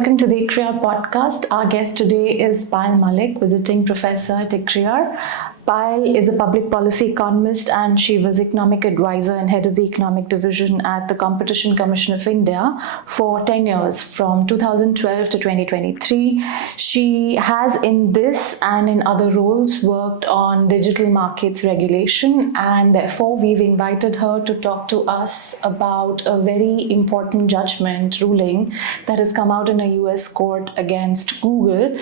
welcome to the ICRIER Podcast. Our guest today is Payal Malik, visiting professor at ICRIER. Payal is a public policy economist and she was economic advisor and head of the economic division at the Competition Commission of India for 10 years, from 2012 to 2023. She has in this and in other roles worked on digital markets regulation, and therefore we've invited her to talk to us about a very important judgment ruling that has come out in a US court against Google,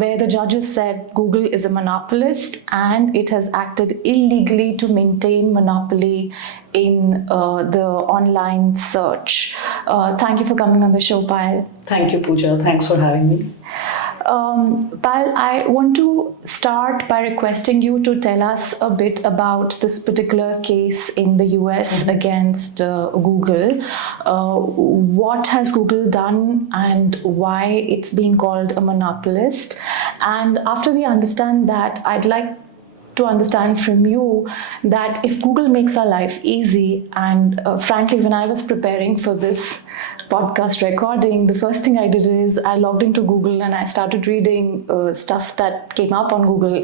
where the judges said Google is a monopolist and it has acted illegally to maintain monopoly in the online search. Thank you for coming on the show, Payal. Thank you, Puja. Thanks for having me. Payal, I want to start by requesting you to tell us a bit about this particular case in the US against Google. What has Google done and why it's being called a monopolist? And after we understand that, I'd like to understand from you that if Google makes our life easy, and frankly, when I was preparing for this podcast recording, the first thing I did is I logged into Google and I started reading stuff that came up on Google.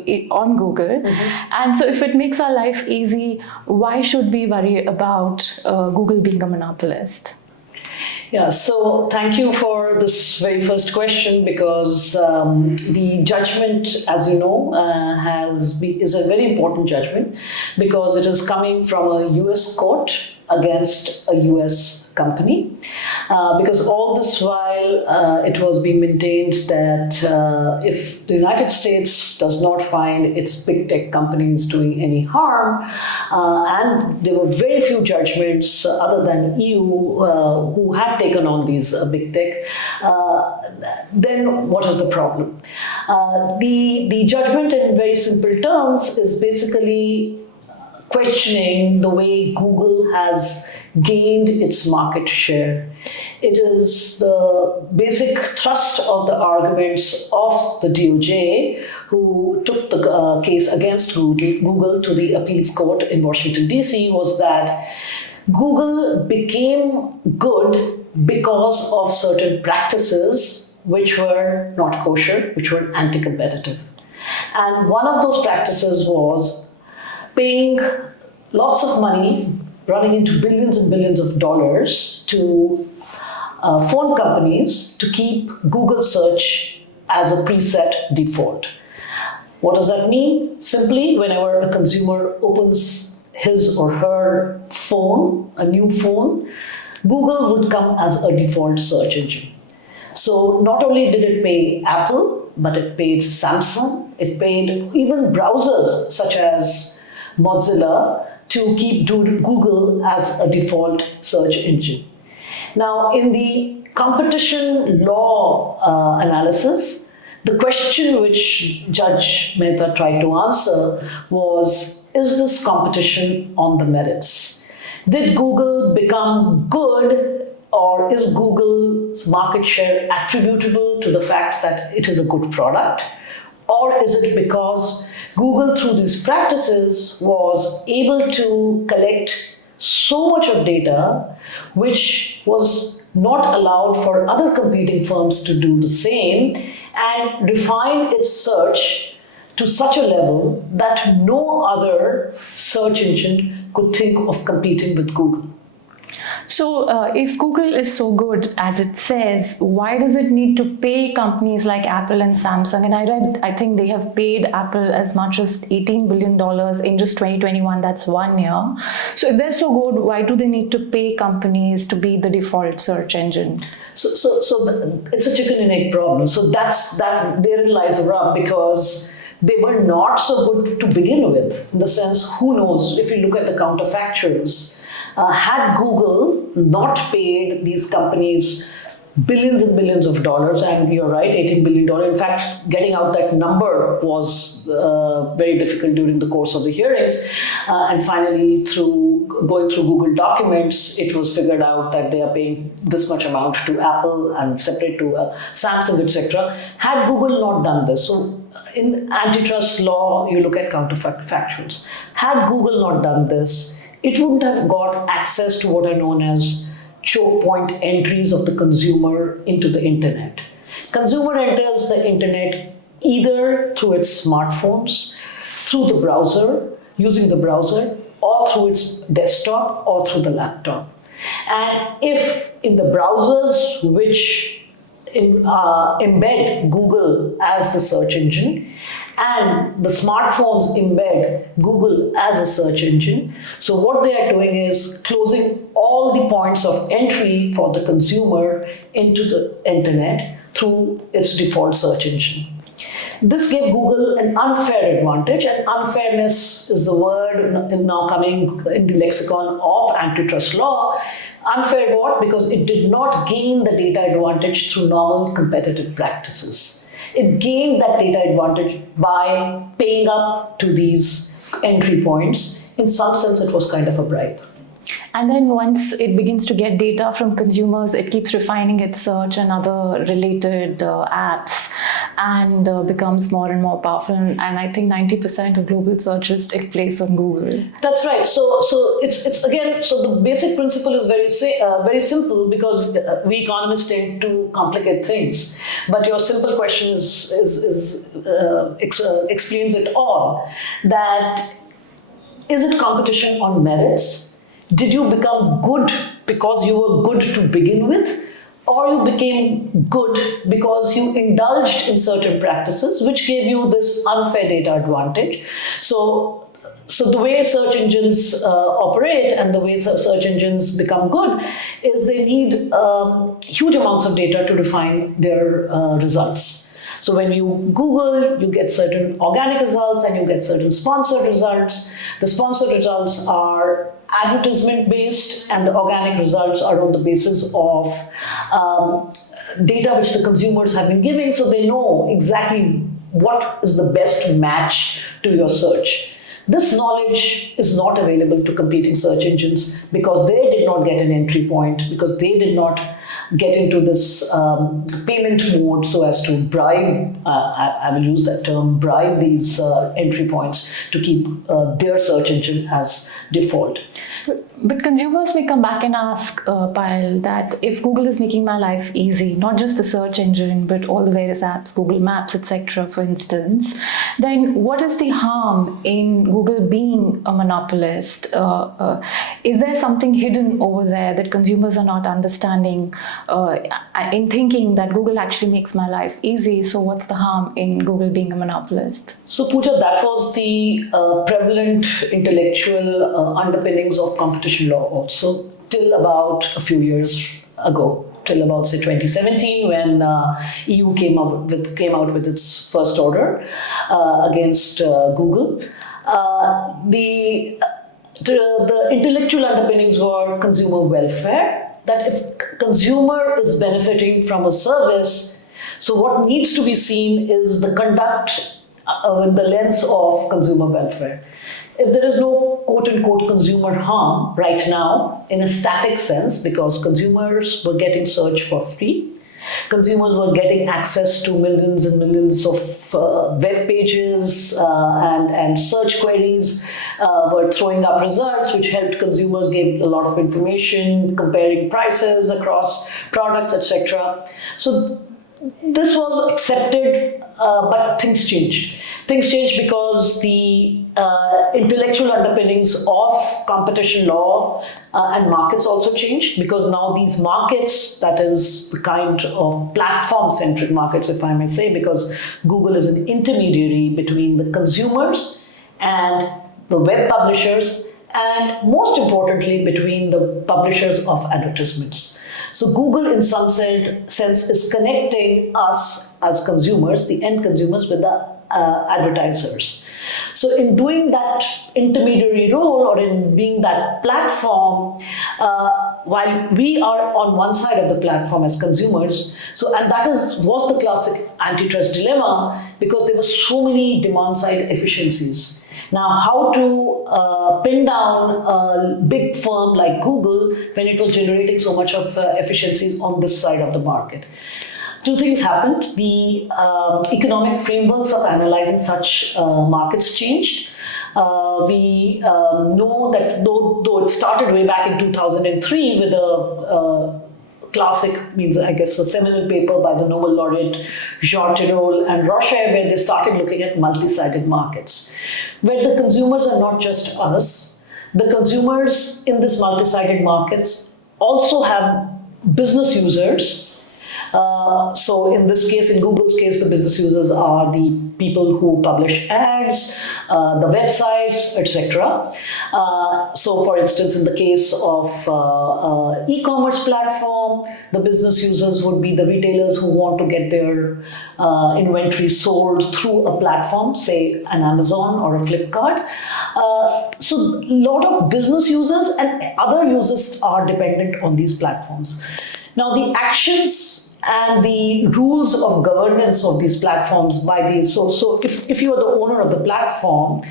And so if it makes our life easy, why should we worry about Google being a monopolist? Yeah, so thank you for this very first question, because the judgment, as you know, is a very important judgment, because it is coming from a US court against a US company. Because all this while it was being maintained that if the United States does not find its big tech companies doing any harm, and there were very few judgments other than EU who had taken on these big tech, then what is the problem? The judgment in very simple terms is basically questioning the way Google has gained its market share. It is the basic thrust of the arguments of the DOJ, who took the case against Google to the appeals court in Washington, D.C., was that Google became good because of certain practices which were not kosher, which were anti-competitive. And one of those practices was paying lots of money, running into billions and billions of dollars, to phone companies to keep Google search as a preset default. What does that mean? Simply, whenever a consumer opens his or her phone, a new phone, Google would come as a default search engine. So not only did it pay Apple, but it paid Samsung, it paid even browsers such as Mozilla to keep Google as a default search engine. Now, in the competition law analysis, the question which Judge Mehta tried to answer was, is this competition on the merits? Did Google become good, or is Google's market share attributable to the fact that it is a good product? Or is it because Google, through these practices, was able to collect so much of data which was not allowed for other competing firms to do the same, and refine its search to such a level that no other search engine could think of competing with Google? So if Google is so good as it says, why does it need to pay companies like Apple and Samsung? And I think they have paid Apple as much as $18 billion in just 2021, that's 1 year. So if they're so good, why do they need to pay companies to be the default search engine? So it's a chicken and egg problem. So therein lies the rub, because they were not so good to begin with. In the sense, who knows, if you look at the counterfactuals, had Google not paid these companies billions and billions of dollars, and you're right, $18 billion. In fact, getting out that number was very difficult during the course of the hearings. And finally, through going through Google documents, it was figured out that they are paying this much amount to Apple and separate to Samsung, etc. Had Google not done this, so in antitrust law, you look at counterfactuals. Had Google not done this, it wouldn't have got access to what are known as choke point entries of the consumer into the internet. Consumer enters the internet either through its smartphones, through the browser, using the browser, or through its desktop or through the laptop. And if in the browsers which embed Google as the search engine, and the smartphones embed Google as a search engine. So what they are doing is closing all the points of entry for the consumer into the internet through its default search engine. This gave Google an unfair advantage, and unfairness is the word now coming in the lexicon of antitrust law. Unfair what? Because it did not gain the data advantage through normal competitive practices. It gained that data advantage by paying up to these entry points. In some sense, it was kind of a bribe. And then once it begins to get data from consumers, it keeps refining its search and other related apps, and becomes more and more powerful. And I think 90% of global searches take place on Google. That's right. So it's again. So the basic principle is very simple, because we economists tend to complicate things. But your simple question explains it all. That is it competition on merits? Did you become good because you were good to begin with? Or you became good because you indulged in certain practices which gave you this unfair data advantage? So the way search engines operate and the way search engines become good is they need huge amounts of data to refine their results. So when you Google, you get certain organic results and you get certain sponsored results. The sponsored results are advertisement based, and the organic results are on the basis of data which the consumers have been giving, so they know exactly what is the best match to your search. This knowledge is not available to competing search engines because they did not get an entry point, because they did not get into this payment mode so as to bribe, I will use that term, bribe these entry points to keep their search engine as default. But consumers may come back and ask, Payal, that if Google is making my life easy, not just the search engine, but all the various apps, Google Maps, etc., for instance, then what is the harm in Google being a monopolist? Is there something hidden over there that consumers are not understanding in thinking that Google actually makes my life easy? So what's the harm in Google being a monopolist? So Puja, that was the prevalent intellectual underpinnings of competition law also till about a few years ago, till about say 2017, when EU came out with its first order against Google. The intellectual underpinnings were consumer welfare, that if consumer is benefiting from a service, so what needs to be seen is the conduct in the lens of consumer welfare. If there is no quote-unquote consumer harm right now in a static sense, because consumers were getting search for free, consumers were getting access to millions and millions of web pages and search queries were throwing up results which helped consumers give a lot of information, comparing prices across products, etc. So this was accepted, but things changed. Things changed because the intellectual underpinnings of competition law and markets also changed, because now these markets, that is the kind of platform-centric markets, if I may say, because Google is an intermediary between the consumers and the web publishers, and most importantly, between the publishers of advertisements. So Google, in some sense, is connecting us as consumers, the end consumers, with the advertisers. So in doing that intermediary role, or in being that platform, while we are on one side of the platform as consumers, and that was the classic antitrust dilemma, because there were so many demand-side efficiencies. Now, how to pin down a big firm like Google when it was generating so much of efficiencies on this side of the market? Two things happened. The economic frameworks of analyzing such markets changed. We know that though it started way back in 2003 with a classic, means I guess a seminal paper by the Nobel laureate Jean Tirole and Rocher, where they started looking at multi-sided markets, where the consumers are not just us. The consumers in this multi-sided markets also have business users. So in this case, in Google's case, the business users are the people who publish ads, the websites, etc. So for instance, in the case of e-commerce platform, the business users would be the retailers who want to get their inventory sold through a platform, say an Amazon or a Flipkart. So a lot of business users and other users are dependent on these platforms. Now, the actions and the rules of governance of these platforms by these, so if you are the owner of the platform,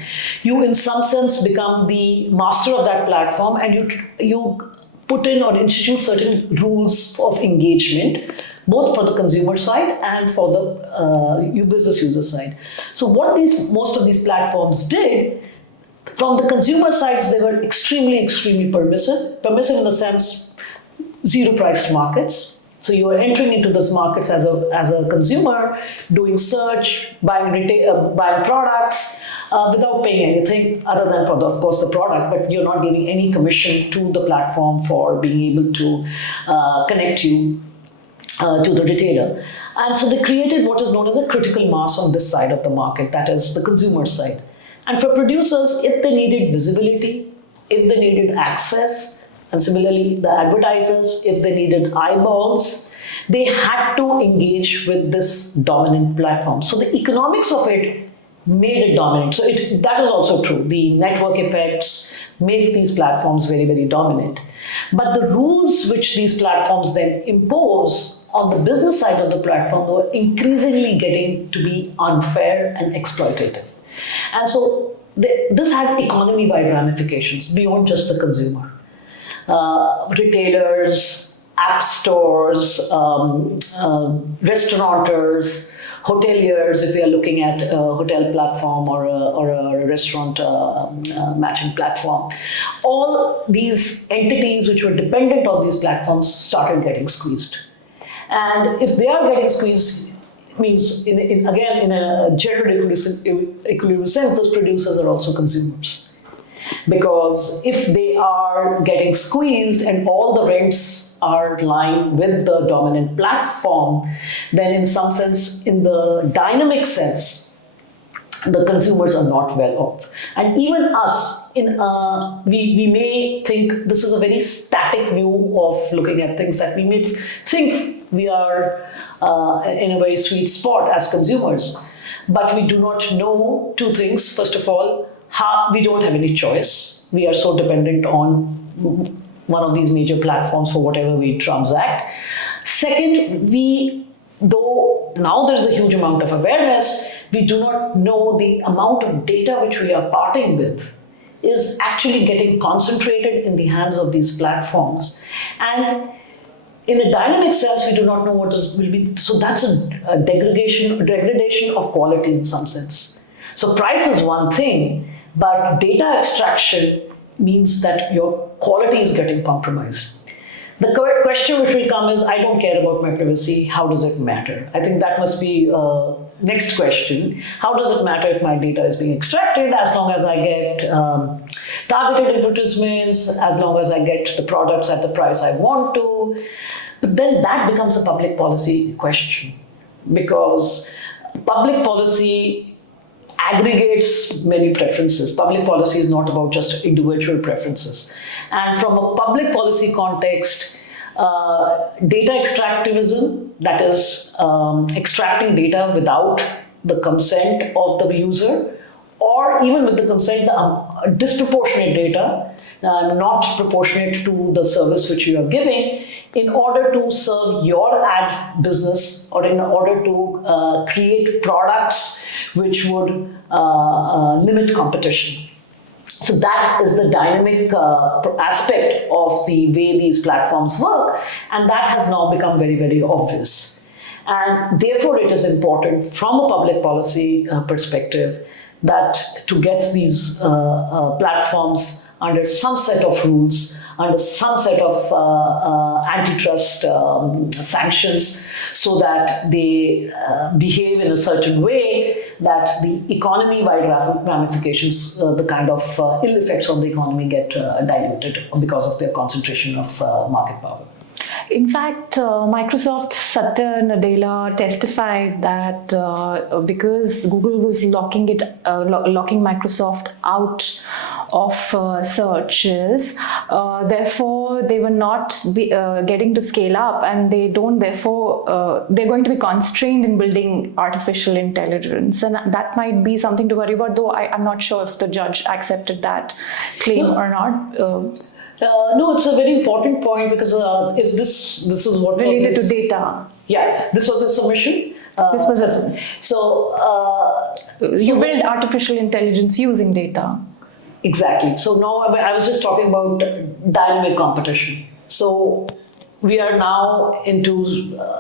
you in some sense become the master of that platform, and you put in or institute certain rules of engagement, both for the consumer side and for the business user side. So what most of these platforms did, from the consumer sides, they were extremely permissive in the sense zero-priced markets. So you are entering into these markets as a consumer, doing search, buying products without paying anything other than for of course the product, but you're not giving any commission to the platform for being able to connect you to the retailer. And so they created what is known as a critical mass on this side of the market, that is the consumer side. And for producers, if they needed visibility, if they needed access, and similarly, the advertisers, if they needed eyeballs, they had to engage with this dominant platform. So the economics of it made it dominant. So that is also true. The network effects make these platforms very dominant. But the rules which these platforms then impose on the business side of the platform were increasingly getting to be unfair and exploitative. And so this had economy-wide ramifications beyond just the consumer. Retailers, app stores, restaurateurs, hoteliers, if we are looking at a hotel platform or a restaurant matching platform, all these entities which were dependent on these platforms started getting squeezed. And if they are getting squeezed, means in a general equilibrium sense, those producers are also consumers. Because if they are getting squeezed and all the rents are lying with the dominant platform, then in some sense, in the dynamic sense, the consumers are not well off. And even us, we may think this is a very static view of looking at things, that we may think we are in a very sweet spot as consumers. But we do not know two things. First of all, we don't have any choice. We are so dependent on one of these major platforms for whatever we transact. Second, though now there's a huge amount of awareness, we do not know the amount of data which we are parting with is actually getting concentrated in the hands of these platforms. And in a dynamic sense, we do not know what will be. So that's a degradation of quality in some sense. So price is one thing, but data extraction means that your quality is getting compromised. The question which will come is, I don't care about my privacy, how does it matter? I think that must be next question. How does it matter if my data is being extracted, as long as I get targeted advertisements, as long as I get the products at the price I want to? But then that becomes a public policy question, because public policy aggregates many preferences. Public policy is not about just individual preferences. And from a public policy context, data extractivism, that is extracting data without the consent of the user, or even with the consent, disproportionate data, not proportionate to the service which you are giving, in order to serve your ad business, or in order to create products which would limit competition. So that is the dynamic aspect of the way these platforms work, and that has now become very obvious. And therefore it is important from a public policy perspective that to get these platforms under some set of rules, under some set of antitrust sanctions, so that they behave in a certain way that the economy-wide ramifications, the kind of ill effects on the economy get diluted because of their concentration of market power. In fact, Microsoft's Satya Nadella testified that because Google was locking Microsoft out of searches, therefore they were not getting to scale up, and they don't. Therefore, they're going to be constrained in building artificial intelligence, and that might be something to worry about. Though I'm not sure if the judge accepted that claim or not. No, it's a very important point, because if this is what related to data. Yeah, this was a submission. This was a you build artificial intelligence using data. Exactly. So now I was just talking about dynamic competition. So we are now into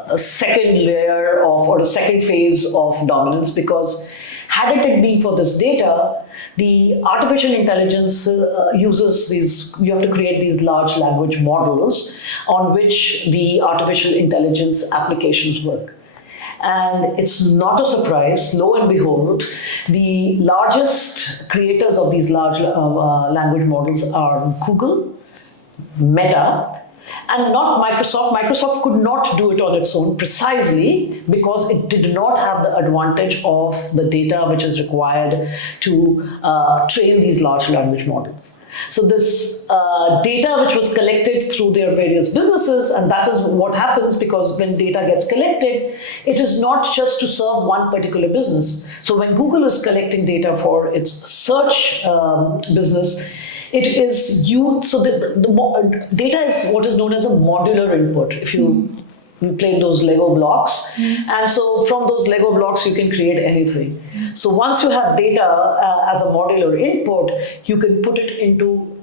a second layer of, or a second phase of dominance, because had it been for this data, the artificial intelligence uses these, you have to create these large language models on which the artificial intelligence applications work. And it's not a surprise, lo and behold, the largest creators of these large language models are Google, Meta, and not Microsoft. Microsoft could not do it on its own, precisely because it did not have the advantage of the data which is required to train these large language models. So this data which was collected through their various businesses, and that is what happens, because when data gets collected, it is not just to serve one particular business. So when Google is collecting data for its search business, it is used, so the data is what is known as a modular input. If you play those Lego blocks, and so from those Lego blocks you can create anything. So once you have data as a modular input, you can put it into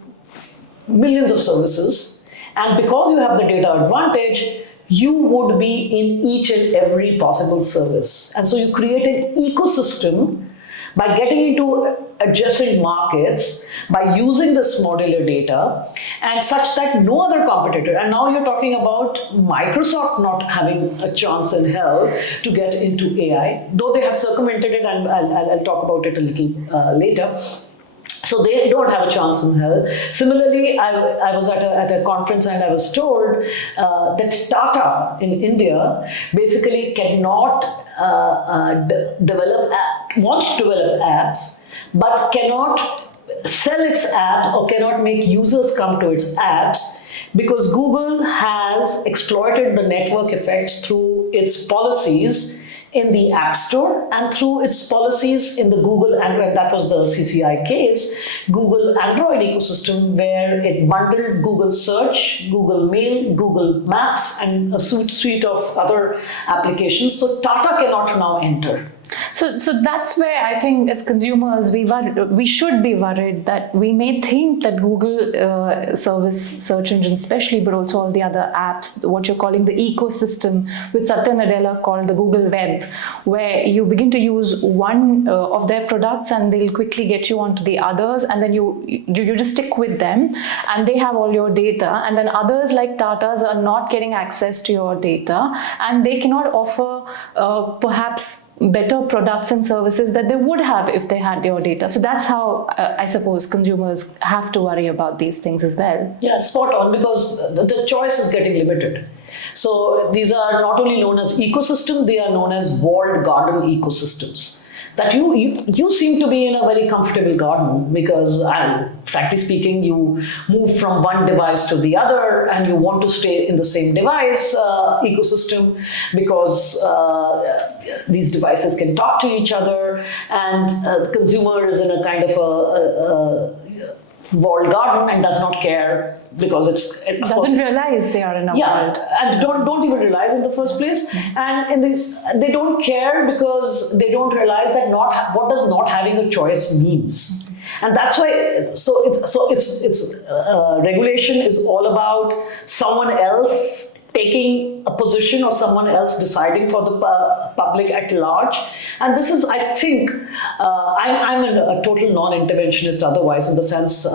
millions of services, and because you have the data advantage, you would be in each and every possible service. And so you create an ecosystem by getting into adjacent markets, by using this modular data, and such that no other competitor, and now you're talking about Microsoft not having a chance in hell to get into AI, though they have circumvented it, and I'll talk about it a little later. So they don't have a chance in hell. Similarly, I was at a conference, and I was told that Tata in India basically cannot wants to develop apps, but cannot sell its app or cannot make users come to its apps, because Google has exploited the network effects through its policies in the App Store and through its policies in the Google Android, that was the CCI case, Google Android ecosystem, where it bundled Google Search, Google Mail, Google Maps, and a suite of other applications. So Tata cannot now enter. So that's where I think as consumers we should be worried that we may think that Google service search engine especially, but also all the other apps, what you're calling the ecosystem, which Satya Nadella called the Google Web, where you begin to use one of their products and they'll quickly get you onto the others, and then you just stick with them and they have all your data, and then others like Tata's are not getting access to your data, and they cannot offer perhaps better products and services that they would have if they had your data. So that's how I suppose consumers have to worry about these things as well. Yeah, spot on, because the choice is getting limited. So these are not only known as ecosystem, they are known as walled garden ecosystems. That you seem to be in a very comfortable garden, because frankly speaking, you move from one device to the other and you want to stay in the same device ecosystem, because these devices can talk to each other, and the consumer is in a kind of a walled garden and does not care, because it doesn't realize they are in a world. And don't even realize in the first place. And in this, they don't care because they don't realize that what does not having a choice means. And that's why it's regulation is all about someone else taking a position or someone else deciding for the public at large. And this is, I think, I'm a total non-interventionist otherwise, in the sense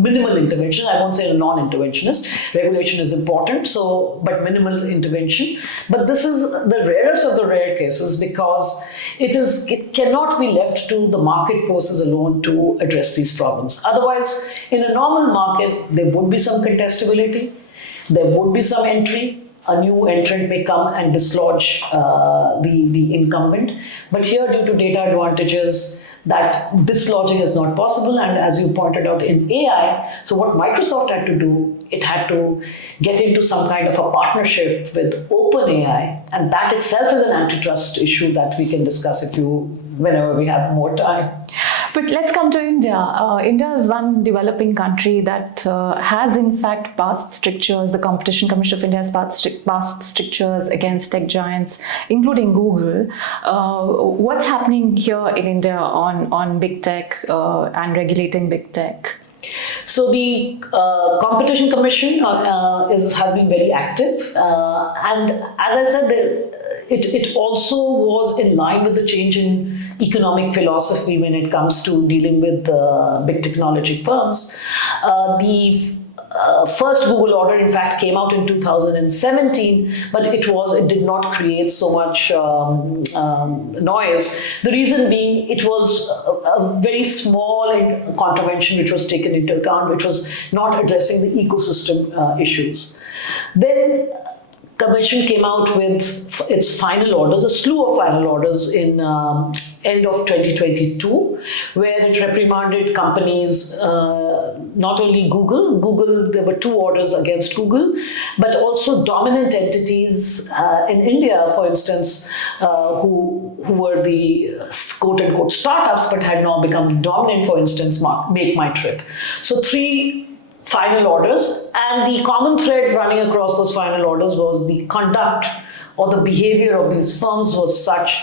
minimal intervention. I won't say a non-interventionist. Regulation is important, but minimal intervention. But this is the rarest of the rare cases, because it cannot be left to the market forces alone to address these problems. Otherwise, in a normal market, there would be some contestability. There would be some entry. A new entrant may come and dislodge the incumbent. But here, due to data advantages, that dislodging is not possible. And as you pointed out in AI, so what Microsoft had to do, it had to get into some kind of a partnership with OpenAI. And that itself is an antitrust issue that we can discuss whenever we have more time. But let's come to India. India is one developing country that has in fact passed strictures. The Competition Commission of India has passed strictures against tech giants, including Google. What's happening here in India on big tech and regulating big tech? So the Competition Commission has been very active, and as I said, it also was in line with the change in economic philosophy when it comes to dealing with big technology firms. The first Google order, in fact, came out in 2017, but it did not create so much noise. The reason being, it was a very small contravention which was taken into account, which was not addressing the ecosystem issues. Then Commission came out with its final orders, a slew of final orders in end of 2022, where it reprimanded companies, not only Google, there were 2 orders against Google, but also dominant entities in India, for instance, who were the quote-unquote startups, but had now become dominant, for instance, Make My Trip. So 3 final orders, and the common thread running across those final orders was the conduct or the behavior of these firms was such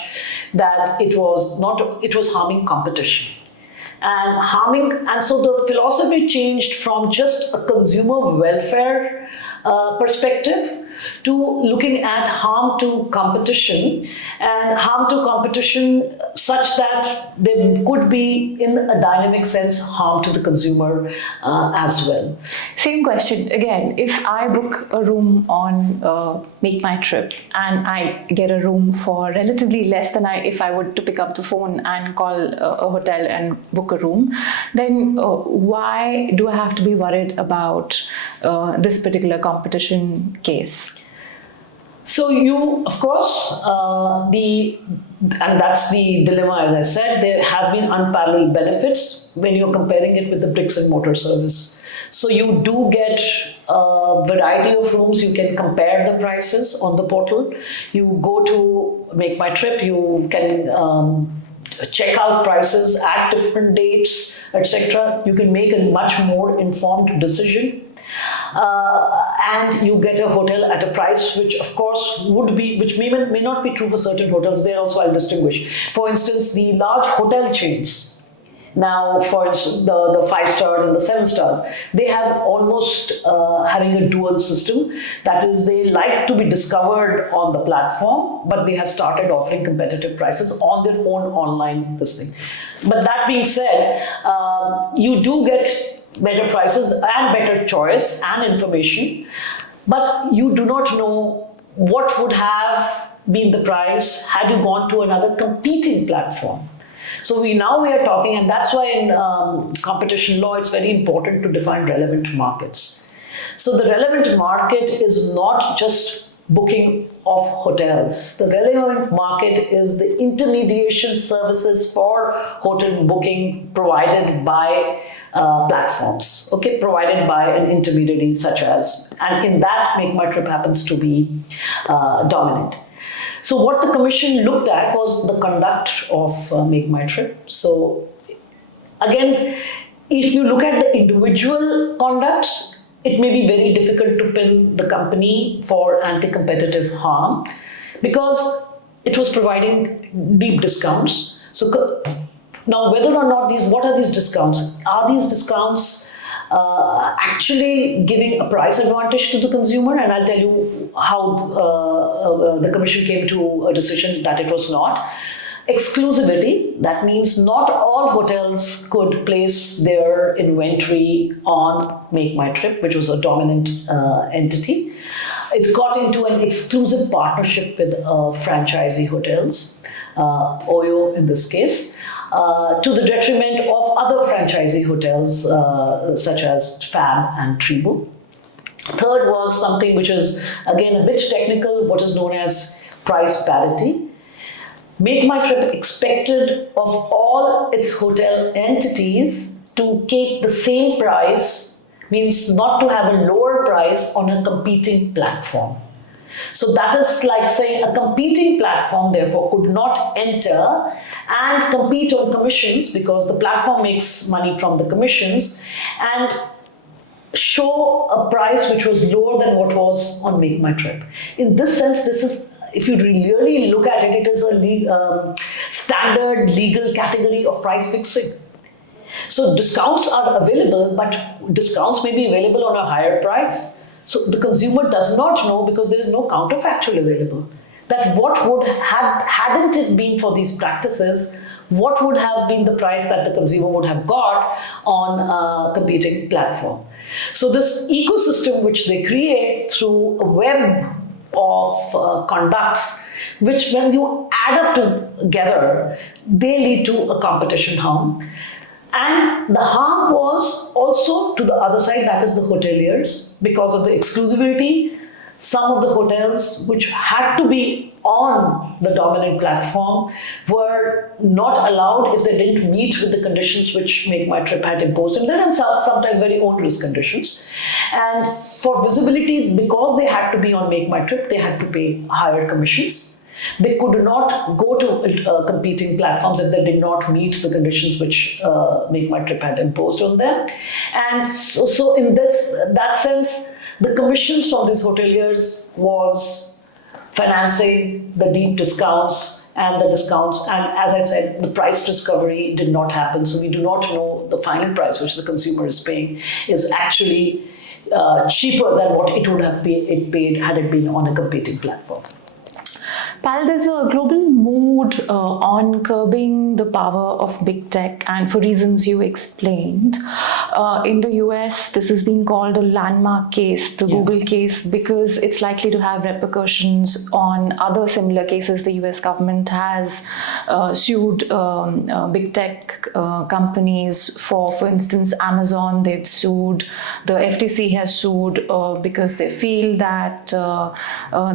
that it was harming competition. And so the philosophy changed from just a consumer welfare perspective to looking at harm to competition, and harm to competition such that there could be, in a dynamic sense, harm to the consumer as well. Same question again. If I book a room on Make My Trip and I get a room for relatively less than if I were to pick up the phone and call a hotel and book a room, then why do I have to be worried about this particular competition case? So you, of course, and that's the dilemma, as I said, there have been unparalleled benefits when you're comparing it with the bricks and mortar service. So you do get a variety of rooms. You can compare the prices on the portal. You go to Make My Trip, you can check out prices at different dates, etc. You can make a much more informed decision. And you get a hotel at a price which, of course, which may not be true for certain hotels. There also I'll distinguish. For instance, the large hotel chains, now for instance, the 5 stars and the 7 stars, they have almost having a dual system. That is, they like to be discovered on the platform, but they have started offering competitive prices on their own online listing. But that being said, you do get better prices and better choice and information, but you do not know what would have been the price had you gone to another competing platform. So we are talking, and that's why in competition law it's very important to define relevant markets. So the relevant market is not just booking of hotels. The relevant market is the intermediation services for hotel booking provided by platforms, provided by an intermediary such as, and in that Make My Trip happens to be dominant. So what the commission looked at was the conduct of Make My Trip. So again, if you look at the individual conduct, it may be very difficult to pin the company for anti-competitive harm because it was providing deep discounts. So now, whether or not what are these discounts? Are these discounts actually giving a price advantage to the consumer. And I'll tell you how the Commission came to a decision that it was not. Exclusivity, that means not all hotels could place their inventory on Make My Trip, which was a dominant entity. It got into an exclusive partnership with franchisee hotels, OYO in this case, to the detriment of other franchisee hotels such as Fab and Tribu. Third was something which is again a bit technical, what is known as price parity. Make My Trip expected of all its hotel entities to keep the same price, means not to have a lower price on a competing platform. So that is like saying a competing platform therefore could not enter and compete on commissions, because the platform makes money from the commissions, and show a price which was lower than what was on Make My Trip. In this sense, this is, if you really look at it, it is a standard legal category of price fixing. So discounts are available, but discounts may be available on a higher price. So the consumer does not know, because there is no counterfactual available, that what would hadn't it been for these practices, what would have been the price that the consumer would have got on a competing platform. So this ecosystem which they create through a web of conducts, which when you add up together, they lead to a competition harm. And the harm was also to the other side, that is the hoteliers, because of the exclusivity. Some of the hotels which had to be on the dominant platform were not allowed if they didn't meet with the conditions which Make My Trip had imposed on them, and sometimes very onerous conditions. And for visibility, because they had to be on Make My Trip, they had to pay higher commissions. They could not go to competing platforms if they did not meet the conditions which Make My Trip had imposed on them. And so in that sense, the commissions from these hoteliers was financing the deep discounts and the discounts. And as I said, the price discovery did not happen. So we do not know the final price which the consumer is paying is actually cheaper than what it would have paid had it been on a competing platform. Payal, there's a global mood on curbing the power of big tech, and for reasons you explained. In the US, this is being called a landmark case, the Google case, because it's likely to have repercussions on other similar cases. The US government has sued big tech companies for instance, Amazon. They've sued, the FTC has sued because they feel that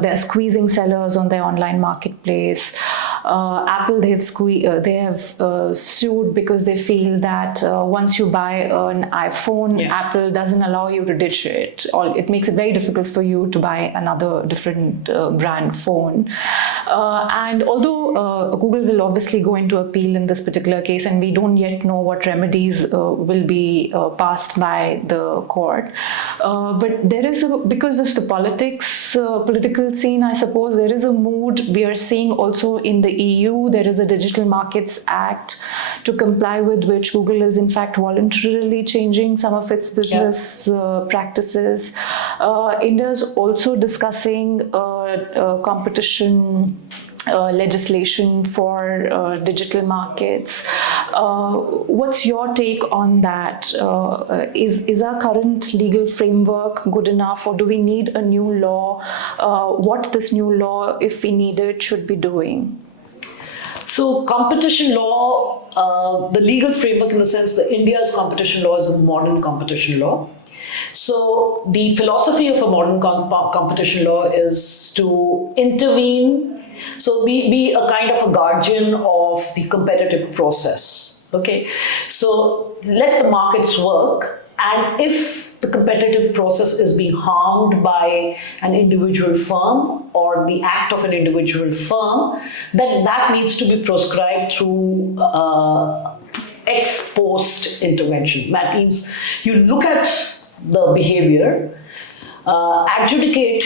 they're squeezing sellers on their online marketplace. Apple, they have sued because they feel that once you buy an iPhone, Apple doesn't allow you to ditch it. It makes it very difficult for you to buy another different brand phone. And although Google will obviously go into appeal in this particular case, and we don't yet know what remedies will be passed by the court, but there is because of the political scene, I suppose, there is a mood we are seeing also in the EU. There is a Digital Markets Act to comply with which Google is in fact voluntarily changing some of its business practices. India is also discussing competition legislation for digital markets. What's your take on that? Is our current legal framework good enough, or do we need a new law? What this new law, if we need it, should be doing? So competition law, the legal framework in the sense that India's competition law is a modern competition law. So the philosophy of a modern competition law is to intervene, so be a kind of a guardian of the competitive process. Okay, so let the markets work, and if the competitive process is being harmed by an individual firm or the act of an individual firm, then that needs to be prescribed through ex post intervention. That means you look at the behavior, adjudicate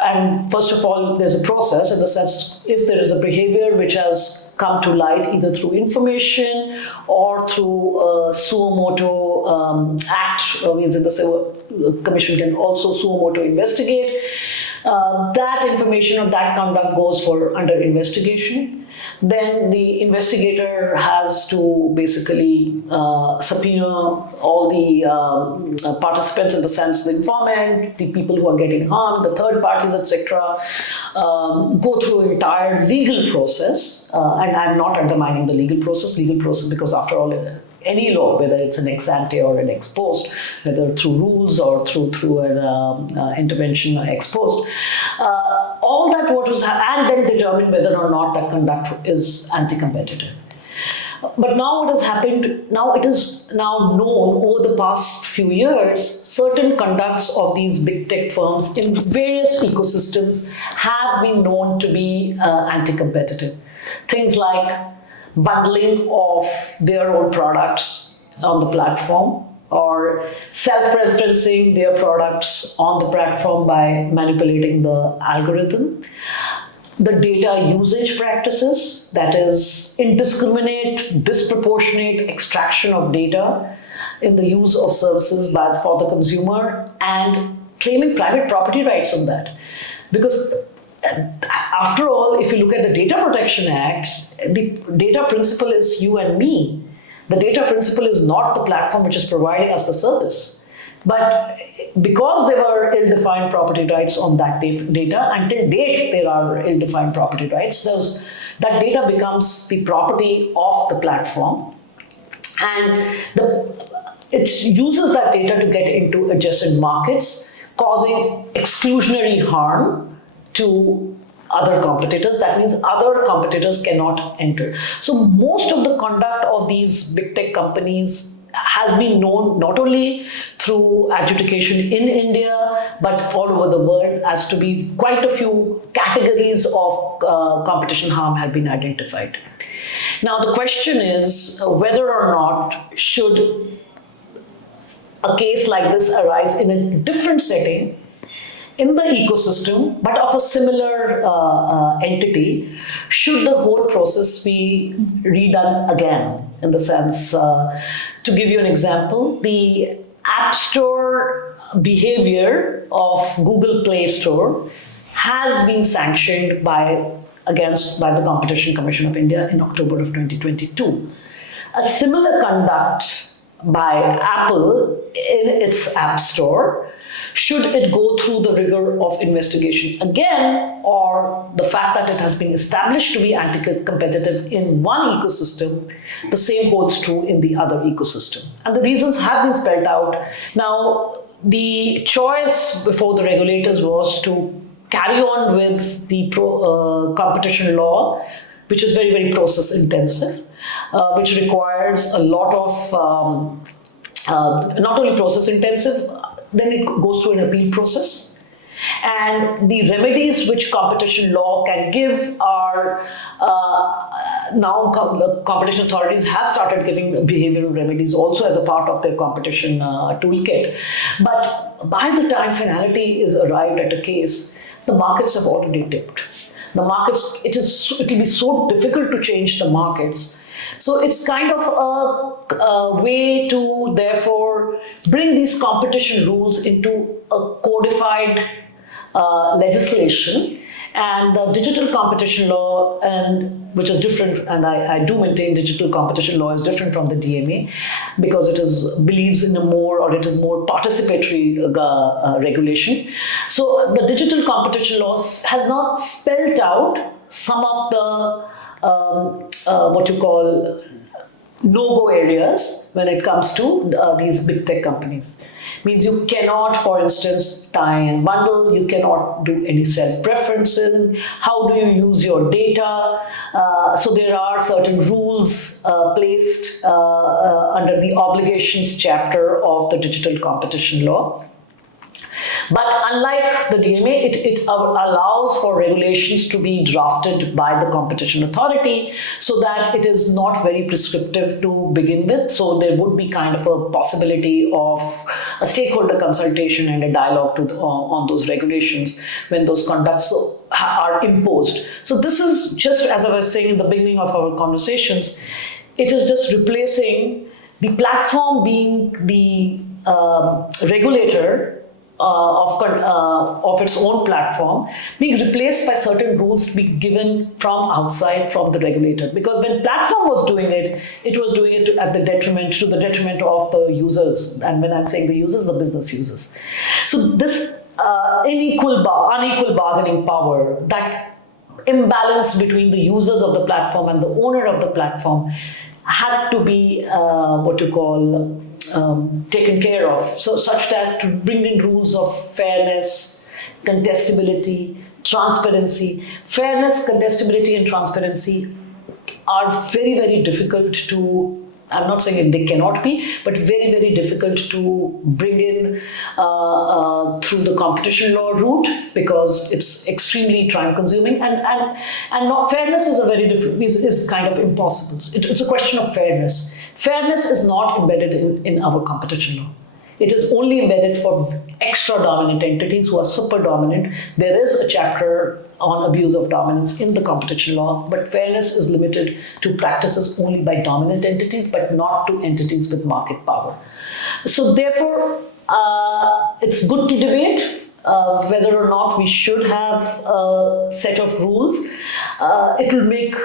and first of all, there's a process in the sense if there is a behavior which has come to light either through information or through a suo moto act, means in the commission can also suo moto investigate. That information or that conduct goes for under investigation. Then the investigator has to basically subpoena all the participants, in the sense the informant, the people who are getting harmed, the third parties, etc. Go through entire legal process, and I'm not undermining the legal process because after all, any law, whether it's an ex ante or an ex post, whether through rules or through an intervention ex post, all that what was and then determine whether or not that conduct is anti-competitive. But now what has happened, now it is now known over the past few years, certain conducts of these big tech firms in various ecosystems have been known to be anti-competitive. Things like bundling of their own products on the platform, or self-preferencing their products on the platform by manipulating the algorithm. The data usage practices, that is indiscriminate, disproportionate extraction of data in the use of services for the consumer, and claiming private property rights on that. Because after all, if you look at the Data Protection Act, the data principle is you and me. The data principle is not the platform which is providing us the service. But because there were ill-defined property rights on that data, until date there are ill-defined property rights, that data becomes the property of the platform. And it uses that data to get into adjacent markets, causing exclusionary harm to other competitors. That means other competitors cannot enter. So most of the conduct of these big tech companies has been known not only through adjudication in India, but all over the world, as to be quite a few categories of competition harm have been identified. Now the question is whether or not should a case like this arise in a different setting in the ecosystem, but of a similar entity. Should the whole process be redone again? In the sense, to give you an example, the App Store behavior of Google Play Store has been sanctioned by the Competition Commission of India in October of 2022. A similar conduct by Apple in its App Store, should it go through the rigor of investigation again, or the fact that it has been established to be anti-competitive in one ecosystem, the same holds true in the other ecosystem? And the reasons have been spelled out. Now, the choice before the regulators was to carry on with the competition law, which is very, very process intensive, which requires a lot of, not only process intensive, then it goes through an appeal process. And the remedies which competition law can give are, now competition authorities have started giving behavioral remedies also as a part of their competition toolkit. But by the time finality is arrived at a case, the markets have already dipped. The markets, it will be so difficult to change the markets. So it's kind of a way to therefore bring these competition rules into a codified legislation. And the digital competition law, which is different, and I do maintain digital competition law is different from the DMA, because it believes in it is more participatory regulation. So the digital competition law has not spelled out some of the what you call no-go areas when it comes to these big tech companies. Means you cannot, for instance, tie and bundle, you cannot do any self-preferencing, how do you use your data? So there are certain rules placed under the obligations chapter of the digital competition law. But unlike the DMA, it allows for regulations to be drafted by the competition authority so that it is not very prescriptive to begin with. So there would be kind of a possibility of a stakeholder consultation and a dialogue on those regulations when those conducts are imposed. So this is just, as I was saying in the beginning of our conversations, it is just replacing the platform being the regulator of its own platform, being replaced by certain rules to be given from outside, from the regulator. Because when platform was doing it, it was doing it to the detriment of the users. And when I'm saying the users, the business users. So this unequal bargaining power, that imbalance between the users of the platform and the owner of the platform had to be taken care of, so such that to bring in rules of fairness, contestability, transparency. Fairness, contestability, and transparency are very, very difficult to, I'm not saying they cannot be, but very, very difficult to bring in through the competition law route, because it's extremely time consuming, and not fairness is is kind of impossible. It's a question of fairness. Fairness is not embedded in our competition law. It is only embedded for extra dominant entities who are super dominant. There is a chapter on abuse of dominance in the competition law, but fairness is limited to practices only by dominant entities, but not to entities with market power. So therefore, it's good to debate whether or not we should have a set of rules. It will make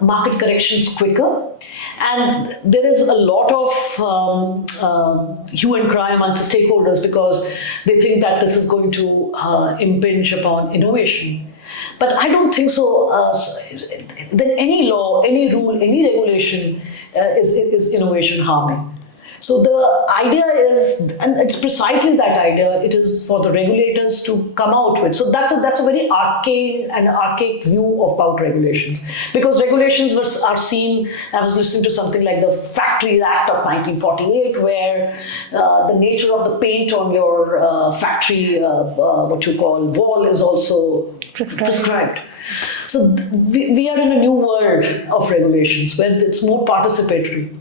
market corrections quicker. And there is a lot of hue and cry amongst the stakeholders because they think that this is going to impinge upon innovation. But I don't think so. Then any law, any rule, any regulation is innovation harming. So the idea is, and it's precisely that idea, it is for the regulators to come out with. So that's a very archaic view about regulations. Because regulations are seen, I was listening to something like the Factories Act of 1948, where the nature of the paint on your factory, wall is also prescribed. So we are in a new world of regulations where it's more participatory.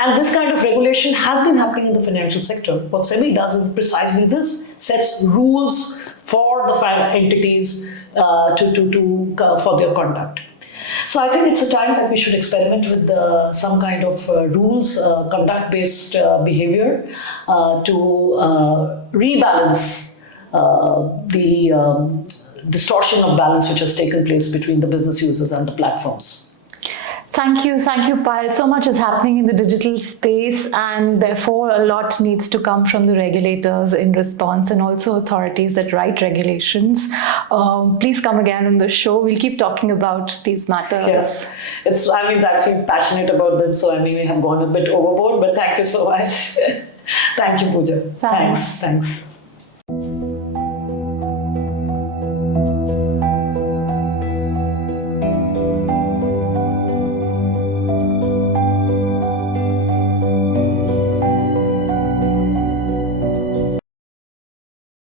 And this kind of regulation has been happening in the financial sector. What SEBI does is precisely this, sets rules for the entities for their conduct. So I think it's a time that we should experiment with some kind of rules, conduct-based behavior to rebalance the distortion of balance which has taken place between the business users and the platforms. Thank you, Payal. So much is happening in the digital space, and therefore a lot needs to come from the regulators in response, and also authorities that write regulations. Please come again on the show. We'll keep talking about these matters. Yes, I feel passionate about them, so I may have gone a bit overboard, but thank you so much. Thank you, Puja. Thanks.